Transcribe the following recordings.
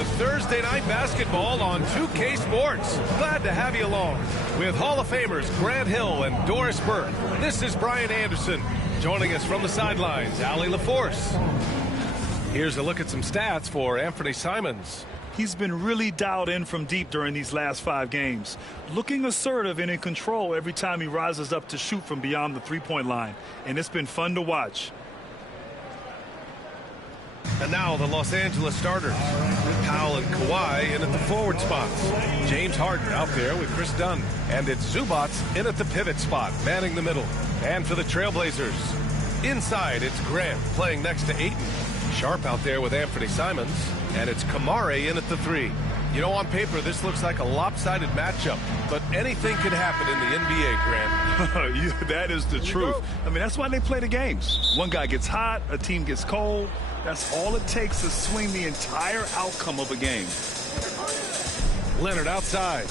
to Thursday Night Basketball on 2K Sports. Glad to have you along. With Hall of Famers Grant Hill and Doris Burke, this is Brian Anderson. Joining us from the sidelines, Allie LaForce. Here's a look at some stats for Anthony Simons. He's been really dialed in from deep during these last 5 games. Looking assertive and in control every time he rises up to shoot from beyond the three-point line. And it's been fun to watch. And now the Los Angeles starters. Powell and Kawhi in at the forward spots. James Harden out there with Chris Dunn. And it's Zubats in at the pivot spot, manning the middle. And for the Trailblazers, inside it's Grant playing next to Ayton. Sharp out there with Anthony Simons. And it's Kamare in at the 3. You know, on paper, this looks like a lopsided matchup, but anything can happen in the NBA, Grant. That is the truth. I mean, that's why they play the games. One guy gets hot, a team gets cold. That's all it takes to swing the entire outcome of a game. Leonard outside.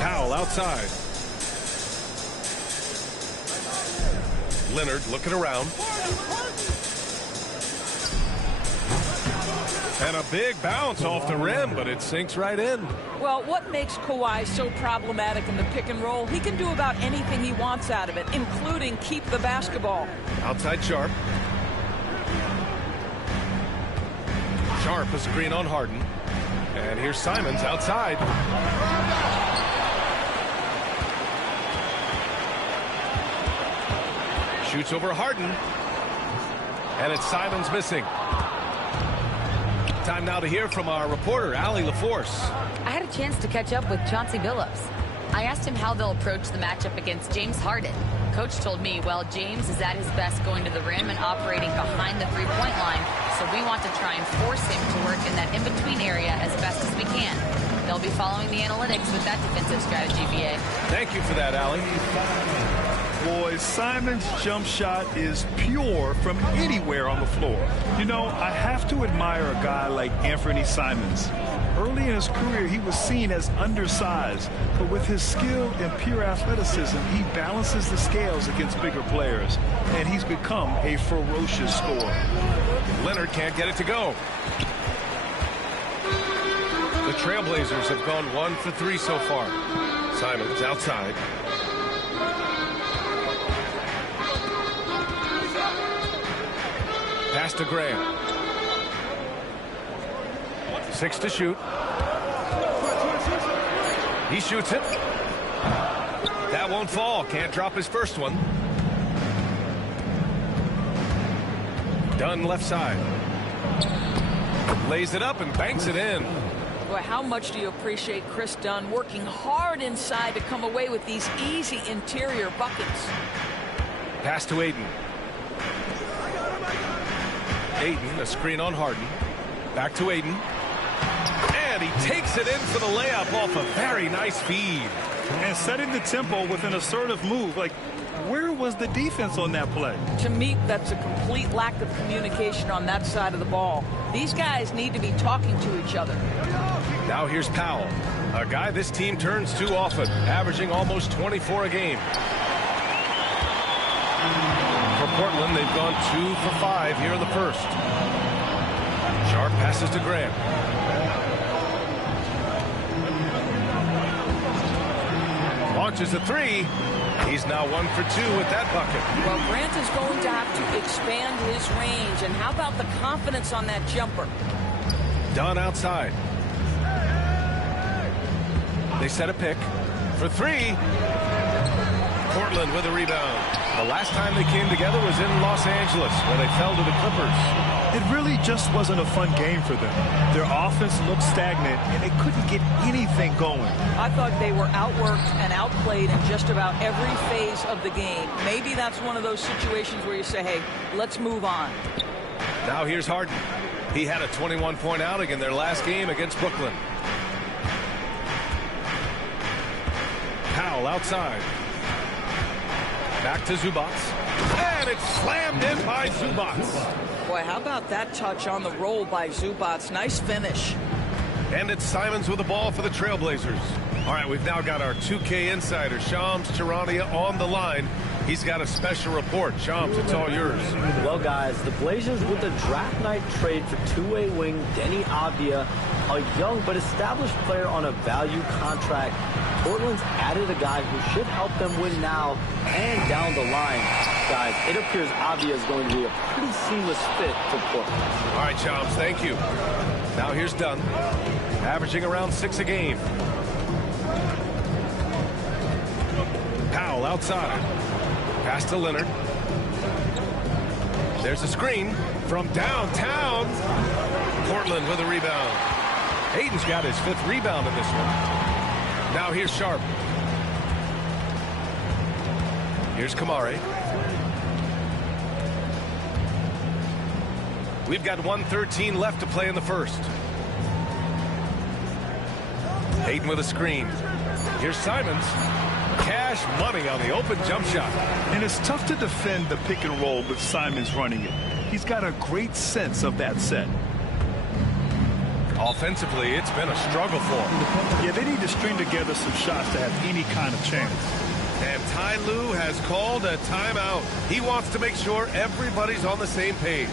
Powell outside. Leonard looking around. And a big bounce off the rim, but it sinks right in. Well, what makes Kawhi so problematic in the pick and roll? He can do about anything he wants out of it, including keep the basketball. Outside Sharp. Sharp, a screen on Harden. And here's Simons outside. Shoots over Harden. And it's Simons missing. Time now to hear from our reporter, Allie LaForce. I had a chance to catch up with Chauncey Billups. I asked him how they'll approach the matchup against James Harden. Coach told me, well, James is at his best going to the rim and operating behind the three-point line, so we want to try and force him to work in that in-between area as best as we can. They'll be following the analytics with that defensive strategy, BA. Thank you for that, Allie. Boy, Simons' jump shot is pure from anywhere on the floor. You know, I have to admire a guy like Anthony Simons. Early in his career, he was seen as undersized, but with his skill and pure athleticism, he balances the scales against bigger players, and he's become a ferocious scorer. Leonard can't get it to go. The Trailblazers have gone 1 for 3 so far. Simons outside. Pass to Graham. 6 to shoot. He shoots it. That won't fall. Can't drop his first one. Dunn left side. Lays it up and banks it in. Boy, how much do you appreciate Chris Dunn working hard inside to come away with these easy interior buckets? Pass to Ayton. Ayton, a screen on Harden. Back to Ayton. And he takes it in for the layup off a very nice feed. And setting the tempo with an assertive move. Like, where was the defense on that play? To me, that's a complete lack of communication on that side of the ball. These guys need to be talking to each other. Now here's Powell, a guy this team turns to often, averaging almost 24 a game. For Portland, they've gone 2 for 5 here in the first. Sharp passes to Grant. Launches a 3. He's now 1 for 2 with that bucket. Well, Grant is going to have to expand his range. And how about the confidence on that jumper? Dunn outside. They set a pick for 3. Portland with a rebound. The last time they came together was in Los Angeles, where they fell to the Clippers. It really just wasn't a fun game for them. Their offense looked stagnant, and they couldn't get anything going. I thought they were outworked and outplayed in just about every phase of the game. Maybe that's one of those situations where you say, hey, let's move on. Now here's Harden. He had a 21-point outing in their last game against Brooklyn. Powell outside. Back to Zubats. And it's slammed in by Zubats. Boy, how about that touch on the roll by Zubats? Nice finish. And it's Simons with the ball for the Trailblazers. All right, we've now got our 2K insider, Shams Charania, on the line. He's got a special report. Shams, it's all yours. Well, guys, the Blazers with a draft night trade for two-way wing Denny Avdia, a young but established player on a value contract. Portland's added a guy who should help them win now and down the line. Guys, it appears Avdia is going to be a pretty seamless fit for Portland. All right, Shams, thank you. Now here's Dunn, averaging around 6 a game. Powell outside. Pass to Leonard. There's a screen from downtown. Portland with a rebound. Hayden's got his 5th rebound in this one. Now here's Sharp. Here's Kamari. We've got 1:13 left to play in the first. Hayden with a screen. Here's Simons. Cash money on the open jump shot. And it's tough to defend the pick and roll with Simons running it. He's got a great sense of that set. Offensively, it's been a struggle for him. Yeah, they need to string together some shots to have any kind of chance. And Ty Lue has called a timeout. He wants to make sure everybody's on the same page.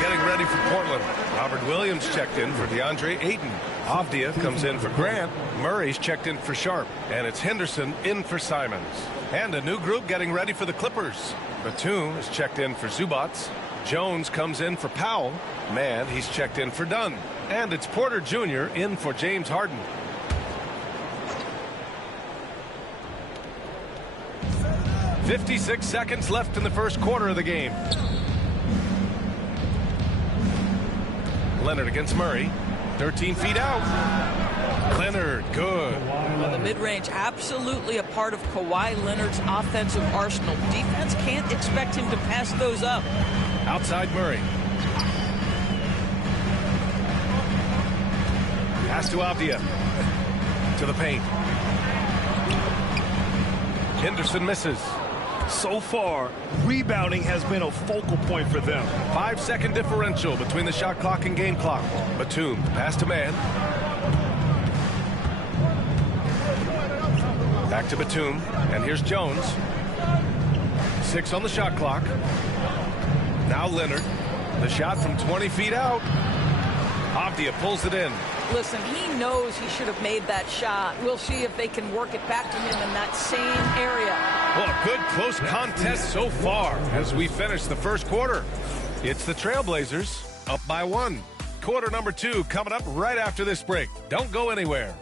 Getting ready for Portland. Robert Williams checked in for DeAndre Ayton. Avdia comes in for Grant. Murray's checked in for Sharp. And it's Henderson in for Simons. And a new group getting ready for the Clippers. Batum is checked in for Zubats. Jones comes in for Powell. Mann, he's checked in for Dunn. And it's Porter Jr. in for James Harden. "56 seconds left in the first quarter of the game. Leonard against Murray. 13 feet out. Leonard, good. Well, the mid-range absolutely a part of Kawhi Leonard's offensive arsenal. Defense can't expect him to pass those up. Outside Murray. Pass to Avdia. To the paint. Henderson misses. So far, rebounding has been a focal point for them. 5-second differential between the shot clock and game clock. Batum, pass to Mann. Back to Batum, and here's Jones. 6 on the shot clock. Now Leonard. The shot from 20 feet out. Avdia pulls it in. Listen, he knows he should have made that shot. We'll see if they can work it back to him in that same area. Well, a good close contest so far as we finish the first quarter. It's the Trailblazers up by 1. Quarter number 2 coming up right after this break. Don't go anywhere.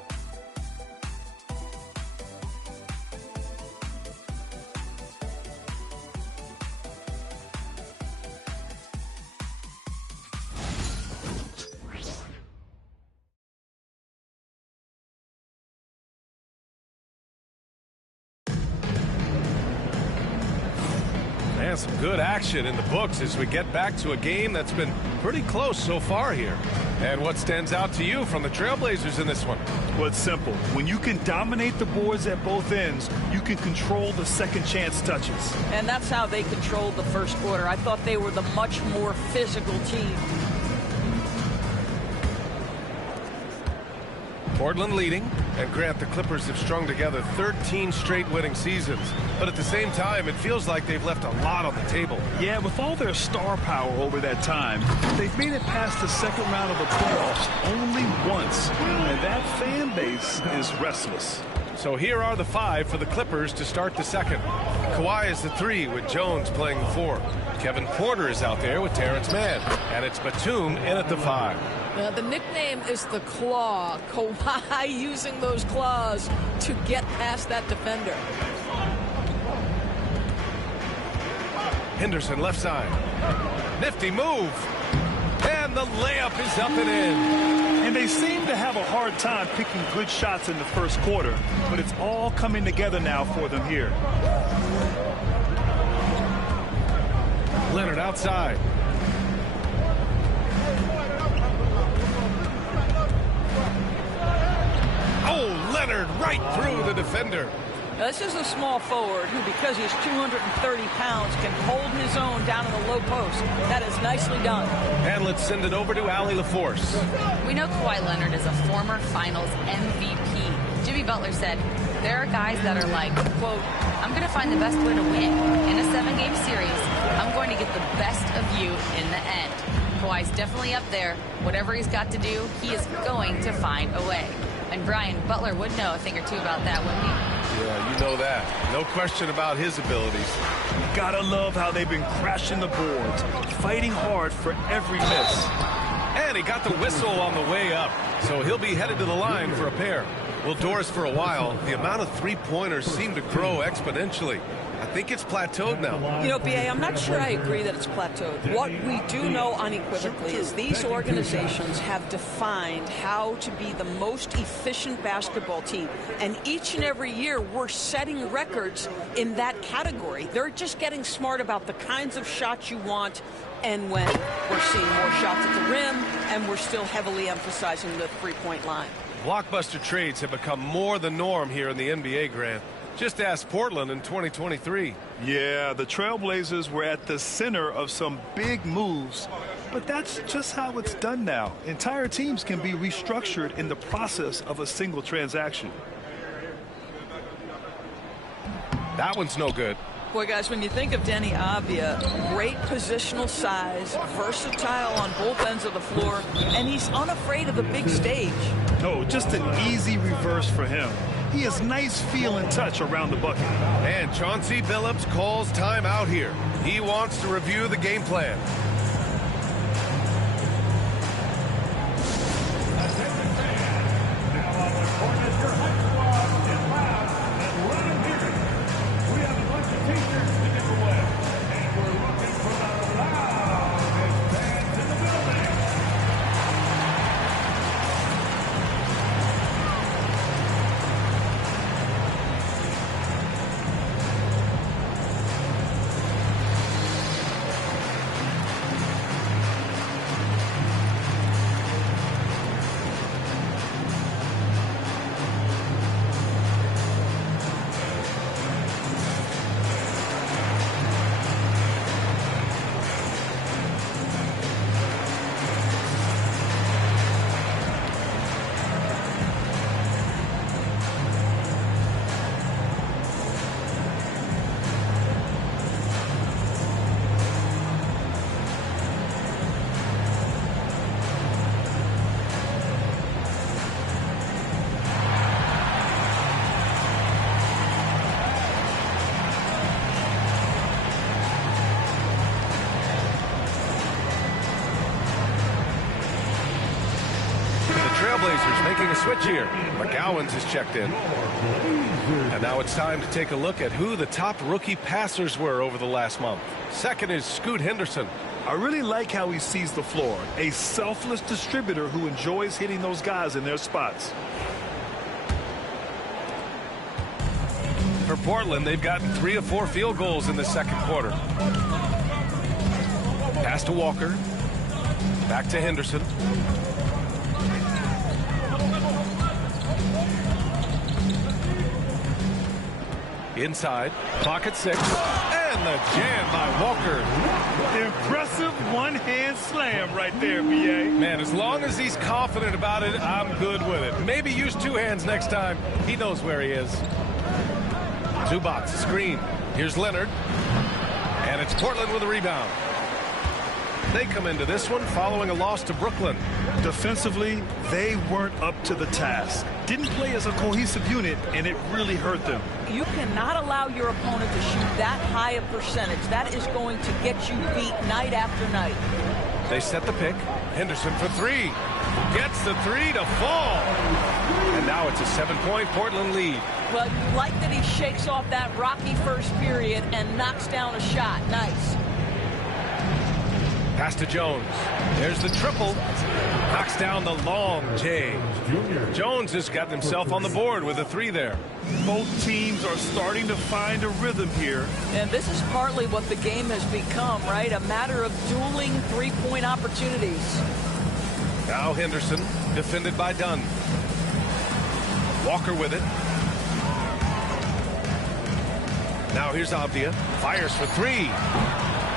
And some good action in the books as we get back to a game that's been pretty close so far here. And what stands out to you from the Trailblazers in this one? Well, it's simple. When you can dominate the boards at both ends, you can control the second chance touches. And that's how they controlled the first quarter. I thought they were the much more physical team. Portland leading, and Grant, the Clippers have strung together 13 straight winning seasons. But at the same time, it feels like they've left a lot on the table. Yeah, with all their star power over that time, they've made it past the second round of the playoffs only once. And that fan base is restless. So here are the 5 for the Clippers to start the second. Kawhi is the 3 with Jones playing the 4. Kevin Porter is out there with Terrence Mann. And it's Batum in at the 5. The nickname is the Claw. Kawhi using those claws to get past that defender. Henderson left side. Nifty move. And the layup is up and in. And they seem to have a hard time picking good shots in the first quarter, but it's all coming together now for them here. Leonard outside. Oh, Leonard right through the defender. Now, this is a small forward who, because he's 230 pounds, can hold his own down in the low post. That is nicely done. And let's send it over to Allie LaForce. We know Kawhi Leonard is a former Finals MVP. Jimmy Butler said, there are guys that are like, quote, I'm going to find the best way to win. In a 7-game series, I'm going to get the best of you in the end. Kawhi's definitely up there. Whatever he's got to do, he is going to find a way. And Brian, Butler would know a thing or two about that, wouldn't he? Yeah, you know that. No question about his abilities. Gotta love how they've been crashing the boards, fighting hard for every miss. And he got the whistle on the way up, so he'll be headed to the line for a pair. Well, Doris, for a while, the amount of three-pointers seemed to grow exponentially. I think it's plateaued now. You know, B.A., I'm not sure I agree that it's plateaued. What we do know unequivocally is these organizations have defined how to be the most efficient basketball team. And each and every year, we're setting records in that category. They're just getting smart about the kinds of shots you want and when. We're seeing more shots at the rim, and we're still heavily emphasizing the three-point line. Blockbuster trades have become more the norm here in the NBA, Grant. Just ask Portland in 2023. Yeah, the Trailblazers were at the center of some big moves, but that's just how it's done now. Entire teams can be restructured in the process of a single transaction. That one's no good. Boy, guys, when you think of Deni Avdija, great positional size, versatile on both ends of the floor, and he's unafraid of the big stage. No, just an easy reverse for him. He has nice feel and touch around the bucket. And Chauncey Billups calls time out here. He wants to review the game plan. Trailblazers making a switch here. McGowan's is checked in. And now it's time to take a look at who the top rookie passers were over the last month. Second is Scoot Henderson. I really like how he sees the floor. A selfless distributor who enjoys hitting those guys in their spots. For Portland, they've gotten 3 of 4 field goals in the second quarter. Pass to Walker. Back to Henderson. Inside, pocket 6, And the jam by Walker. Impressive one-hand slam right there, B.A. Man, as long as he's confident about it, I'm good with it. Maybe use two hands next time. He knows where he is. Zubac screen. Here's Leonard. And it's Portland with a rebound. They come into this one following a loss to Brooklyn. Defensively, they weren't up to the task. Didn't play as a cohesive unit, and it really hurt them. You cannot allow your opponent to shoot that high a percentage. That is going to get you beat night after night. They set the pick. Henderson for three. Gets the three to fall. And now it's a 7-point Portland lead. Well, you like that he shakes off that rocky first period and knocks down a shot. Nice. Pass to Jones. There's the triple. Knocks down the long J. Jones has gotten himself on the board with a three there. Both teams are starting to find a rhythm here. And this is partly what the game has become, right? A matter of dueling three-point opportunities. Now Henderson, defended by Dunn. Walker with it. Now here's Avdia. Fires for three.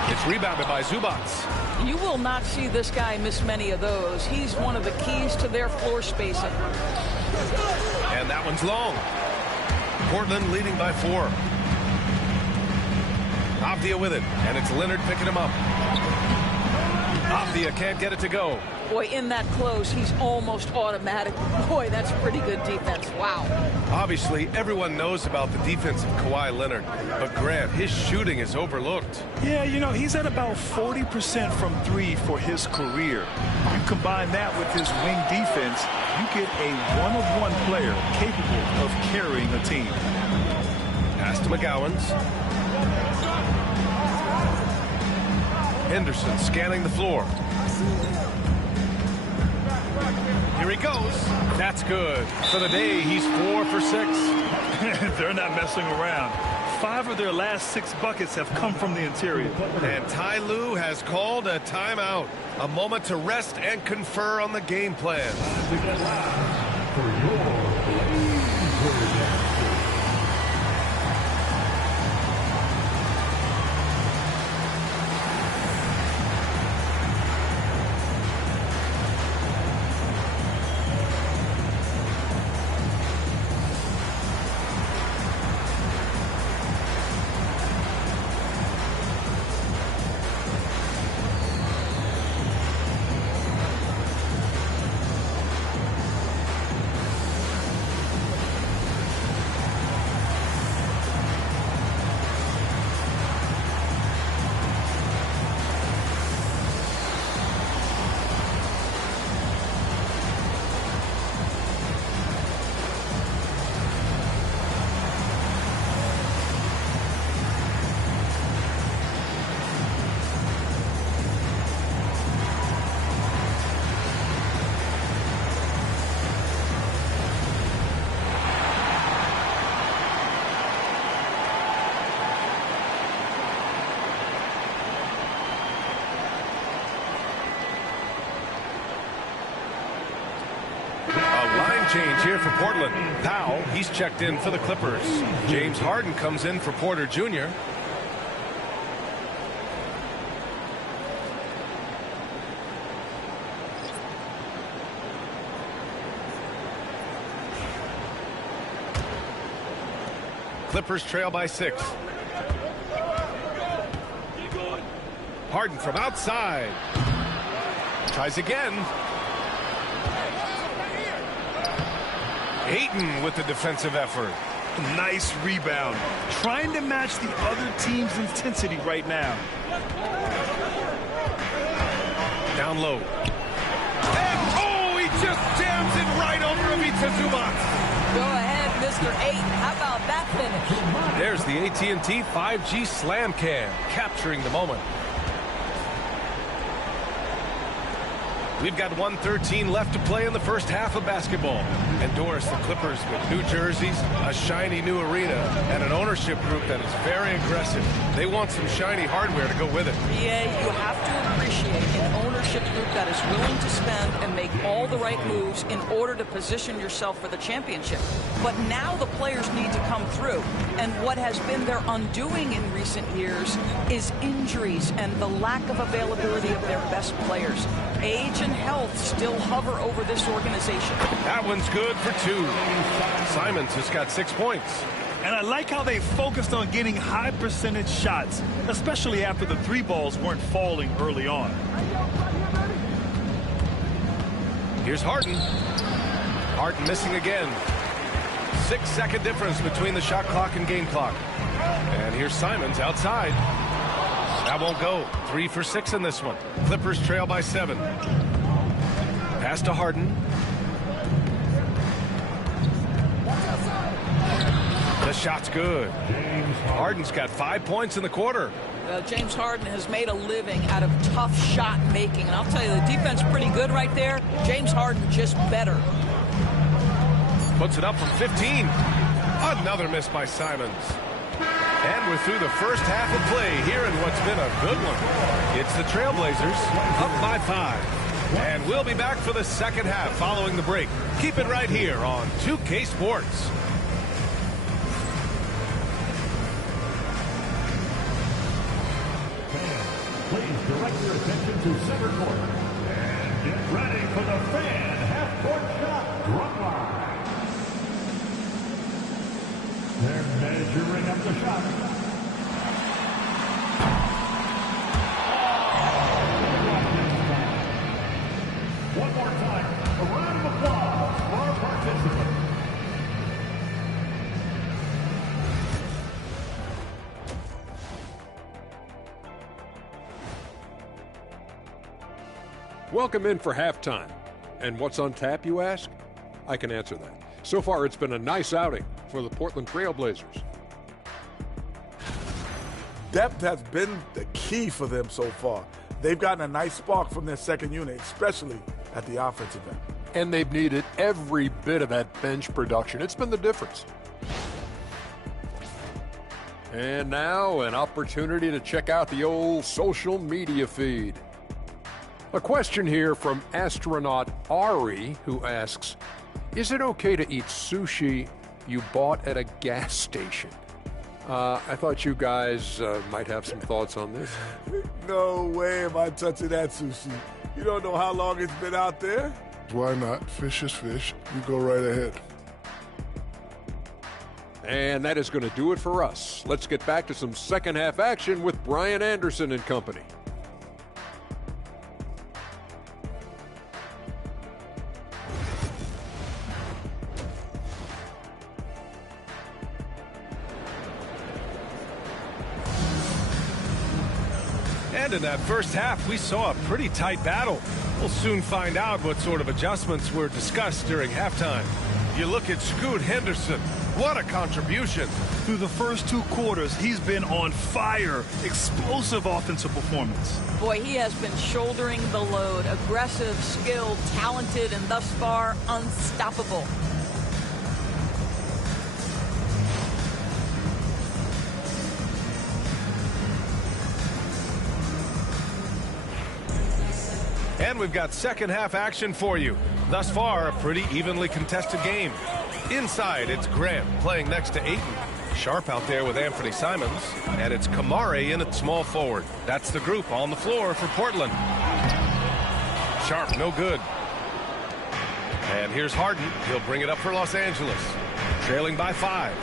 It's rebounded by Zubac. You will not see this guy miss many of those. He's one of the keys to their floor spacing. And that one's long. Portland leading by 4. Avdia with it, and it's Leonard picking him up. Avdia can't get it to go. Boy, in that close, he's almost automatic. Boy, that's pretty good defense. Wow. Obviously, everyone knows about the defense of Kawhi Leonard, but Grant, his shooting is overlooked. Yeah, you know, he's at about 40% from three for his career. You combine that with his wing defense, you get a one-of-one player capable of carrying a team. Pass to McGowan's. Henderson scanning the floor. Here he goes. That's good. For the day, he's 4 for 6. They're not messing around. 5 of their last 6 buckets have come from the interior. And Ty Lue has called a timeout. A moment to rest and confer on the game plan. Change here for Portland. Powell, he's checked in for the Clippers. James Harden comes in for Porter Jr. Clippers trail by 6. Harden from outside. Tries again. Ayton with the defensive effort. Nice rebound. Trying to match the other team's intensity right now. Down low. And oh, he just jams it right over Ivica Zubac. Go ahead, Mr. Ayton. How about that finish? There's the AT&T 5G Slam Cam, capturing the moment. We've got 1:13 left to play in the first half of basketball. And Doris, the Clippers with new jerseys, a shiny new arena, and an ownership group that is very aggressive. They want some shiny hardware to go with it. Yeah, you have to appreciate an ownership group that is willing to spend and make all the right moves in order to position yourself for the championship. But now the players need to come through. And what has been their undoing in recent years is injuries and the lack of availability of their best players. Age and health still hover over this organization. That one's good for 2. Simons has got 6 points. And I like how they focused on getting high percentage shots, especially after the 3 balls weren't falling early on. Here's Harden. Harden missing again. 6-second difference between the shot clock and game clock. And here's Simons outside. That won't go. 3 for 6 in this one. Clippers trail by 7. Pass to Harden. The shot's good. Harden's got 5 points in the quarter. James Harden has made a living out of tough shot making. And I'll tell you, the defense pretty good right there. James Harden just better. Puts it up from 15. Another miss by Simons. And we're through the first half of play here in what's been a good one. It's the Trailblazers up by 5. And we'll be back for the second half following the break. Keep it right here on 2K Sports. Please direct your attention to center court. And get ready for the fan half-court shot drum line. They're measuring up the shot. One more time, a round of applause for our participants. Welcome in for halftime. And what's on tap, you ask? I can answer that. So far, it's been a nice outing for the Portland Trailblazers. Depth has been the key for them so far. They've gotten a nice spark from their second unit, especially at the offensive end. And they've needed every bit of that bench production. It's been the difference. And now, an opportunity to check out the old social media feed. A question here from astronaut Ari, who asks, is it okay to eat sushi you bought at a gas station? I thought you guys might have some thoughts on this. No way am I touching that sushi. You don't know how long it's been out there? Why not? Fish is fish. You go right ahead. And that is going to do it for us. Let's get back to some second half action with Brian Anderson and company. And in that first half, we saw a pretty tight battle. We'll soon find out what sort of adjustments were discussed during halftime. You look at Scoot Henderson. What a contribution. Through the first 2 quarters, he's been on fire. Explosive offensive performance. Boy, he has been shouldering the load. Aggressive, skilled, talented, and thus far, unstoppable. And we've got second half action for you. Thus far, a pretty evenly contested game. Inside, it's Grant playing next to Ayton. Sharp out there with Anthony Simons. And it's Kamare in at small forward. That's the group on the floor for Portland. Sharp, no good. And here's Harden. He'll bring it up for Los Angeles. Trailing by 5.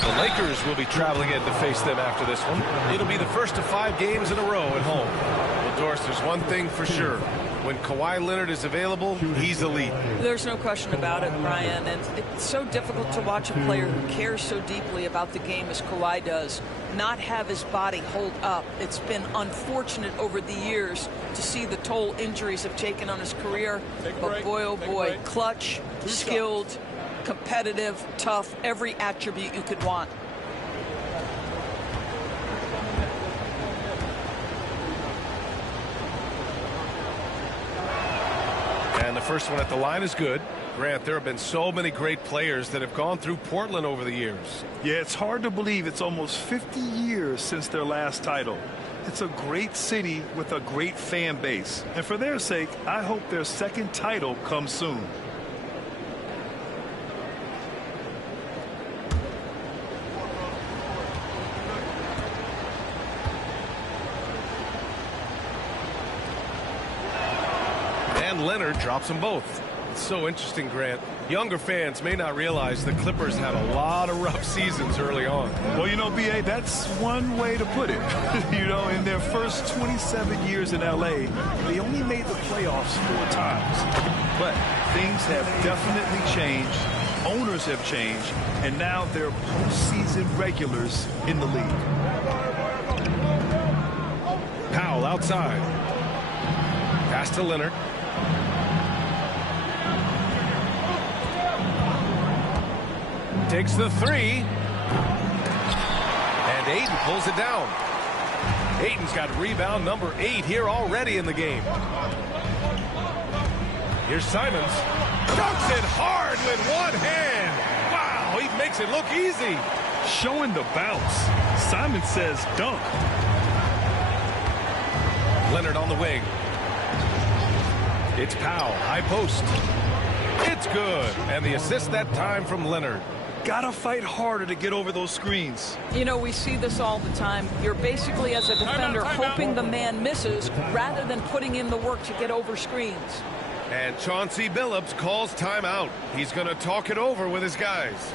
The Lakers will be traveling in to face them after this one. It'll be the first of 5 games in a row at home. Well, Doris, there's one thing for sure. When Kawhi Leonard is available, he's elite. There's no question about it, Brian. And it's so difficult to watch a player who cares so deeply about the game as Kawhi does not have his body hold up. It's been unfortunate over the years to see the toll injuries have taken on his career. But boy, oh boy, clutch, skilled, competitive, tough, every attribute you could want. first one at the line is good. Grant, there have been so many great players that have gone through Portland over the years. Yeah, it's hard to believe it's almost 50 years since their last title. It's a great city with a great fan base. And for their sake, I hope their second title comes soon. And Leonard drops them both. It's so interesting, Grant. Younger fans may not realize the Clippers had a lot of rough seasons early on. Well, you know, B.A., that's one way to put it. You know, in their first 27 years in L.A., they only made the playoffs 4 times. But things have definitely changed. Owners have changed. And now they're postseason regulars in the league. Powell outside. Pass to Leonard. Takes the 3. And Ayton pulls it down. Ayton's got rebound number 8 here already in the game. Here's Simons. Dunks it hard with one hand. Wow, he makes it look easy. Showing the bounce. Simon says dunk. Leonard on the wing. It's Powell, high post. It's good. And the assist that time from Leonard. Gotta fight harder to get over those screens. You know, we see this all the time. You're basically, as a defender, hoping the man misses rather than putting in the work to get over screens. And Chauncey Billups calls timeout. He's going to talk it over with his guys.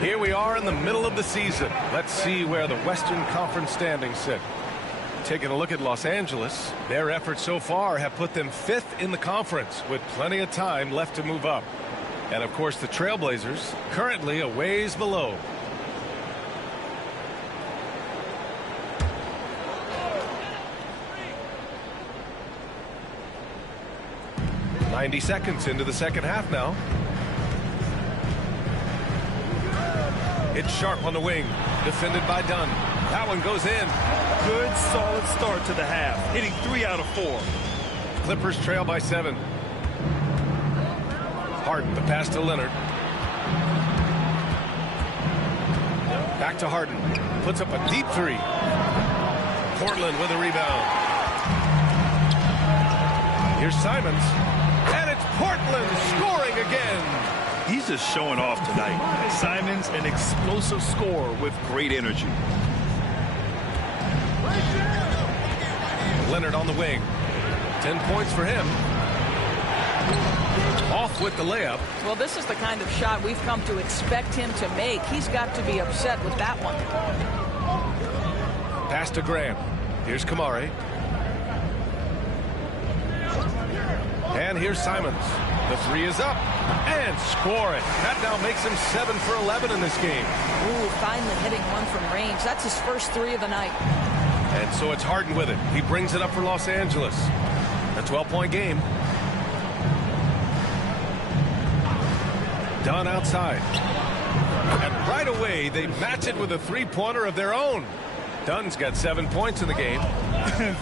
Here we are in the middle of the season. Let's see where the Western Conference standings sit. Taking a look at Los Angeles, their efforts so far have put them 5th in the conference with plenty of time left to move up. And of course the Trailblazers currently a ways below. "90 seconds into the second half now. It's Sharp on the wing, defended by Dunn. That one goes in. Good, solid start to the half, hitting 3 out of 4. Clippers trail by 7. Harden, the pass to Leonard. Back to Harden. Puts up a deep 3. Portland with a rebound. Here's Simons. And it's Portland scoring again. He's just showing off tonight. Simons, an explosive scorer with great energy. Leonard on the wing. 10 points for him. Off with the layup. Well, this is the kind of shot we've come to expect him to make. He's got to be upset with that one. Pass to Graham. Here's Kamari. And here's Simons. The 3 is up. And score it. That now makes him 7 for 11 in this game. Ooh, finally hitting one from range. That's his first 3 of the night. And so it's Harden with it. He brings it up for Los Angeles. A 12-point game. Dunn outside. And right away, they match it with a 3-pointer of their own. Dunn's got 7 points in the game.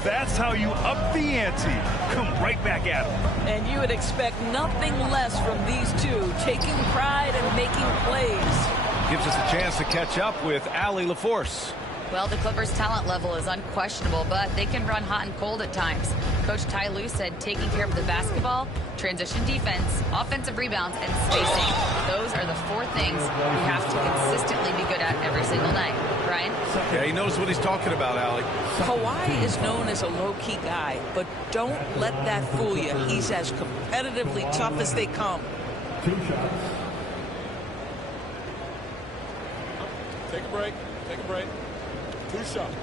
That's how you up the ante. Come right back at him. And you would expect nothing less from these two, taking pride and making plays. Gives us a chance to catch up with Allie LaForce. Well, the Clippers' talent level is unquestionable, but they can run hot and cold at times. Coach Ty Lue said taking care of the basketball, transition defense, offensive rebounds, and spacing. Those are the 4 things we have to consistently be good at every single night. Brian? Yeah, he knows what he's talking about, Allie. Kawhi is known as a low-key guy, but don't let that fool you. He's as competitively tough as they come. 2 shots. Take a break. Take a break. 2 shots.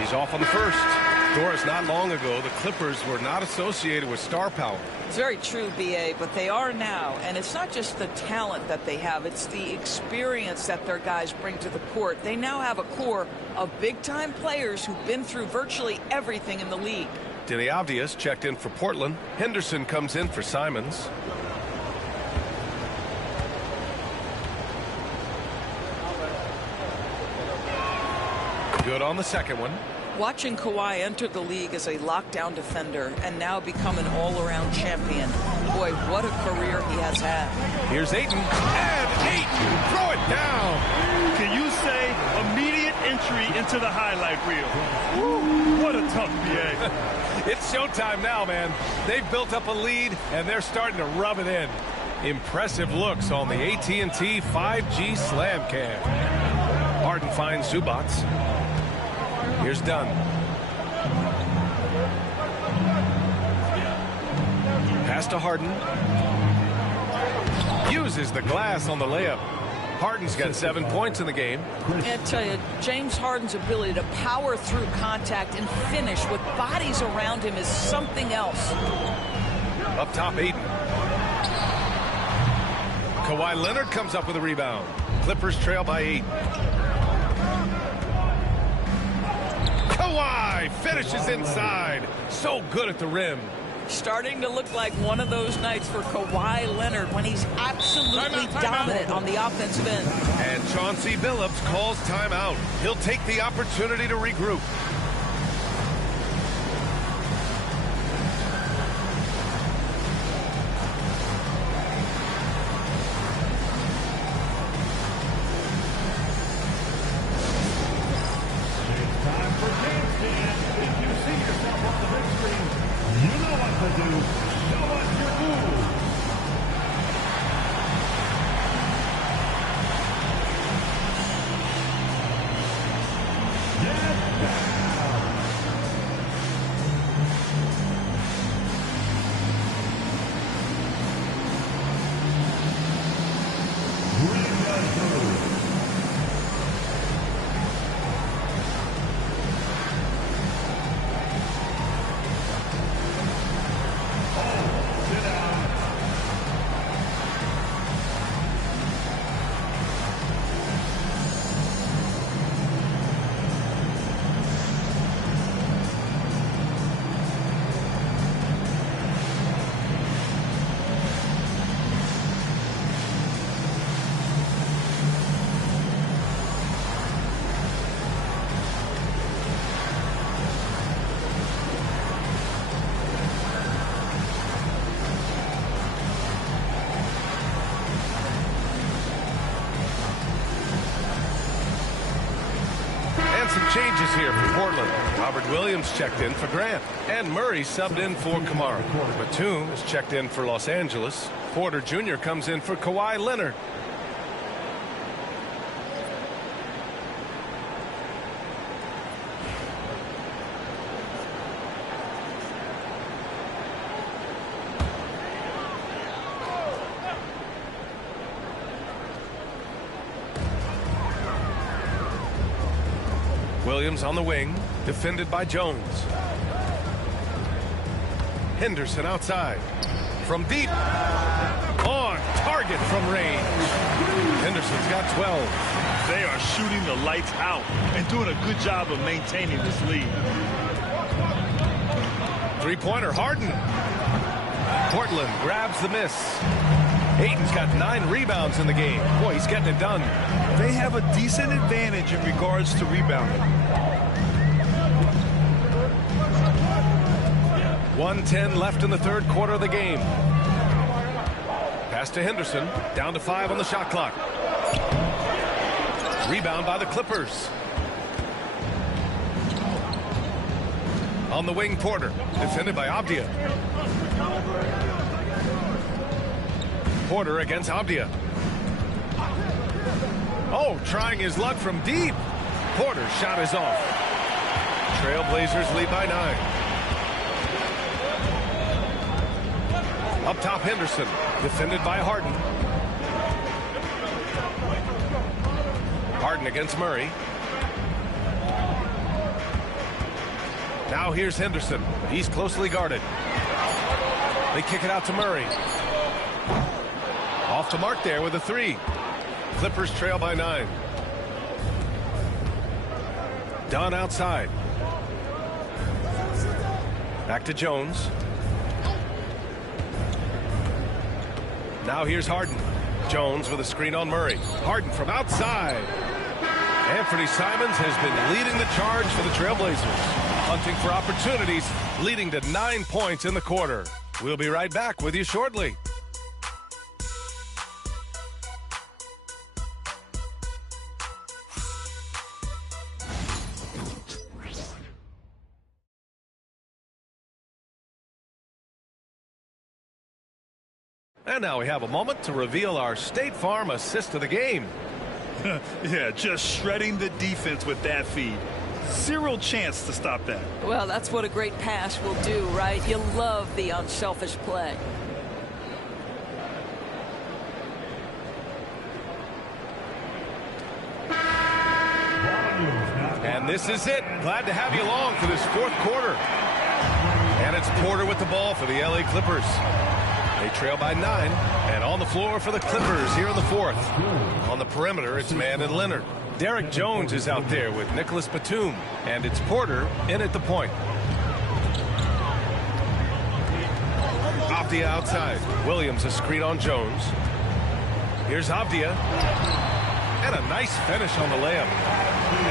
He's off on the first. Doris, not long ago, the Clippers were not associated with star power. It's very true, B.A., but they are now. And it's not just the talent that they have. It's the experience that their guys bring to the court. They now have a core of big-time players who've been through virtually everything in the league. Denny Avdius checked in for Portland. Henderson comes in for Simons. Good on the second one. Watching Kawhi enter the league as a lockdown defender and now become an all-around champion. Boy, what a career he has had. Here's Ayton. And Ayton, throw it down. Can you say immediate entry into the highlight reel? Woo, what a tough BA. It's showtime now, man. They've built up a lead, and they're starting to rub it in. Impressive looks on the AT&T 5G Slam Cam. Harden finds Zubac. Here's Dunn. Pass to Harden. Uses the glass on the layup. Harden's got 7 points in the game. I tell you, James Harden's ability to power through contact and finish with bodies around him is something else. Up top, Ayton. Kawhi Leonard comes up with a rebound. Clippers trail by 8. Kawhi finishes inside. So good at the rim. Starting to look like one of those nights for Kawhi Leonard when he's absolutely dominant on the offensive end. And Chauncey Billups calls timeout. He'll take the opportunity to regroup. Some changes here for Portland. Robert Williams checked in for Grant. And Murray subbed in for Kamara. Batum is checked in for Los Angeles. Porter Jr. comes in for Kawhi Leonard. Williams on the wing, defended by Jones. Henderson outside. From deep. On target from range. Henderson's got 12. They are shooting the lights out and doing a good job of maintaining this lead. Three-pointer, Harden. Portland grabs the miss. Ayton's got 9 rebounds in the game. Boy, he's getting it done. They have a decent advantage in regards to rebounding. 1:10 left in the third quarter of the game. Pass to Henderson. Down to 5 on the shot clock. Rebound by the Clippers. On the wing, Porter. Defended by Avdia. Porter against Avdia. Oh, trying his luck from deep. Porter's shot is off. Trailblazers lead by 9. Up top, Henderson. Defended by Harden. Harden against Murray. Now here's Henderson. He's closely guarded. They kick it out to Murray. Off the mark there with a 3. Clippers trail by 9. Dunn outside. Back to Jones. Now here's Harden. Jones with a screen on Murray. Harden from outside. Anthony Simons has been leading the charge for the Trailblazers. Hunting for opportunities, leading to 9 points in the quarter. We'll be right back with you shortly. And now we have a moment to reveal our State Farm assist of the game. Yeah, just shredding the defense with that feed. Zero chance to stop that. Well, that's what a great pass will do, right? You love the unselfish play. And this is it. Glad to have you along for this fourth quarter. And it's Porter with the ball for the LA Clippers. They trail by 9, and on the floor for the Clippers here in the fourth. On the perimeter, it's Mann and Leonard. Derek Jones is out there with Nicholas Batum, and it's Porter in at the point. Avdia outside. Williams a screen on Jones. Here's Avdia. And a nice finish on the layup.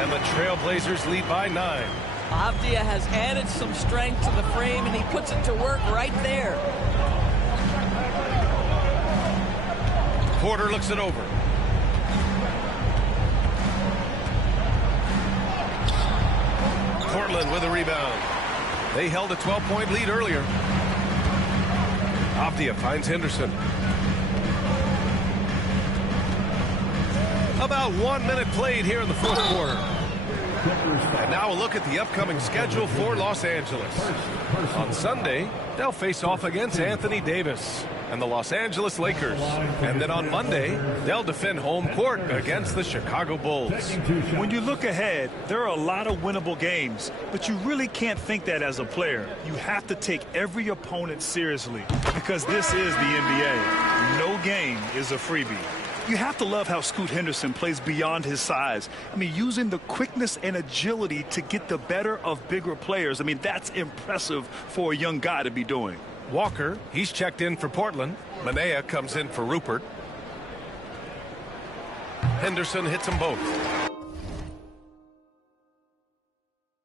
And the Trailblazers lead by 9. Avdia has added some strength to the frame, and he puts it to work right there. Porter looks it over. Portland with a rebound. They held a 12-point lead earlier. Avdia finds Henderson. About 1 minute played here in the fourth quarter. And now a look at the upcoming schedule for Los Angeles. On Sunday, they'll face off against Anthony Davis and the Los Angeles Lakers. And then on Monday, they'll defend home court against the Chicago Bulls. When you look ahead, there are a lot of winnable games, but you really can't think that as a player. You have to take every opponent seriously because this is the NBA. No game is a freebie. You have to love how Scoot Henderson plays beyond his size. I mean, using the quickness and agility to get the better of bigger players. I mean, that's impressive for a young guy to be doing. Walker, he's checked in for Portland. Manea comes in for Rupert. Henderson hits them both.